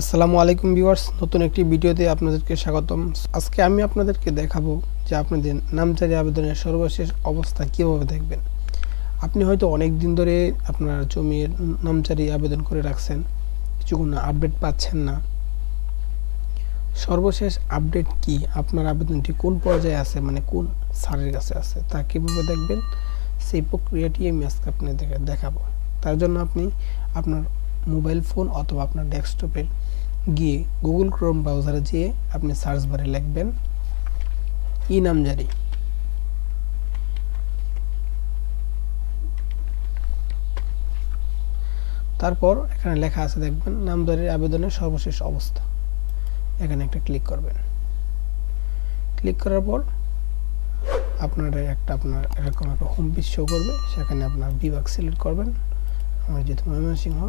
আসসালামু আলাইকুম ভিউয়ার্স, নতুন একটি ভিডিওতে আপনাদেরকে স্বাগতম। আজকে আমি আপনাদেরকে দেখাবো যে আপনাদের নামজারি আবেদনের সর্বশেষ অবস্থা কিভাবে দেখবেন। আপনি হয়তো অনেক দিন ধরে আপনার জমির নামজারি আবেদন করে রাখছেন, কোনো আপডেট পাচ্ছেন না। সর্বশেষ আপডেট কি, আপনার আবেদনটি কোন পর্যায়ে আছে, মানে কোন স্যারের কাছে আছে, তা কীভাবে দেখবেন, সেই প্রক্রিয়াটি আমি আজকে আপনাদেরকে দেখাবো। তার জন্য আপনি আপনার মোবাইল ফোন অথবা আপনার ডেস্কটপে গিয়ে গুগল ক্রোম ব্রাউজারে যেয়ে আপনি সার্চ বারে লিখবেন ই নামজারি। তারপর এখানে লেখা আছে দেখবেন নামজারির আবেদনের সর্বশেষ অবস্থা। এখানে একটা ক্লিক করবেন। ক্লিক করার পর আপনার এরকম একটা হোম পেজ শো করবে। সেখানে আপনার বিভাগ সিলেক্ট করবেন। আমার যেহেতু ময়মনসিংহ,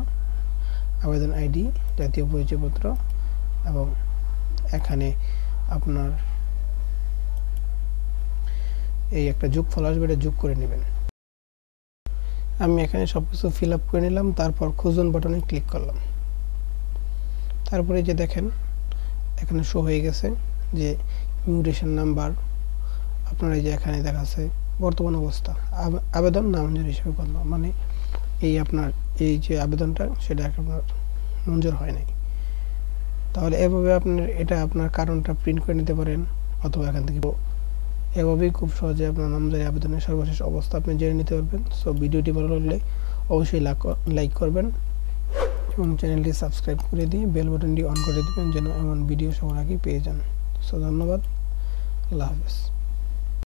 আবেদন আইডি, জাতীয় পরিচয়পত্র, এবং এখানে আপনার এই একটা যোগফল আসবে, এটা যোগ করে নেবেন। আমি এখানে সব কিছু ফিল আপ করে নিলাম। তারপর খুঁজুন বাটনে ক্লিক করলাম। তারপরে যে দেখেন এখানে শো হয়ে গেছে যে মিউটেশন নাম্বার। আপনার এই যে এখানে দেখাচ্ছে বর্তমান অবস্থা, আবেদন নামঞ্জুর হিসেবে গণ্য, মানে এই আপনার এই যে আবেদনটা সেটা আপনার মঞ্জুর হয় নাই। তাহলে এভাবে আপনার কারণটা প্রিন্ট করে নিতে পারেন, অথবা এখান থেকে এভাবেই খুব সহজে আপনার নামজারি আবেদনের সর্বশেষ অবস্থা আপনি জেনে নিতে পারবেন। সো ভিডিওটি ভালো লাগলে অবশ্যই লাইক করবেন এবং চ্যানেলটি সাবস্ক্রাইব করে দিয়ে বেল বাটনটি অন করে দেবেন যেন এমন ভিডিও সবার আগে পেয়ে যান। সো ধন্যবাদ, আল্লাহ হাফেজ।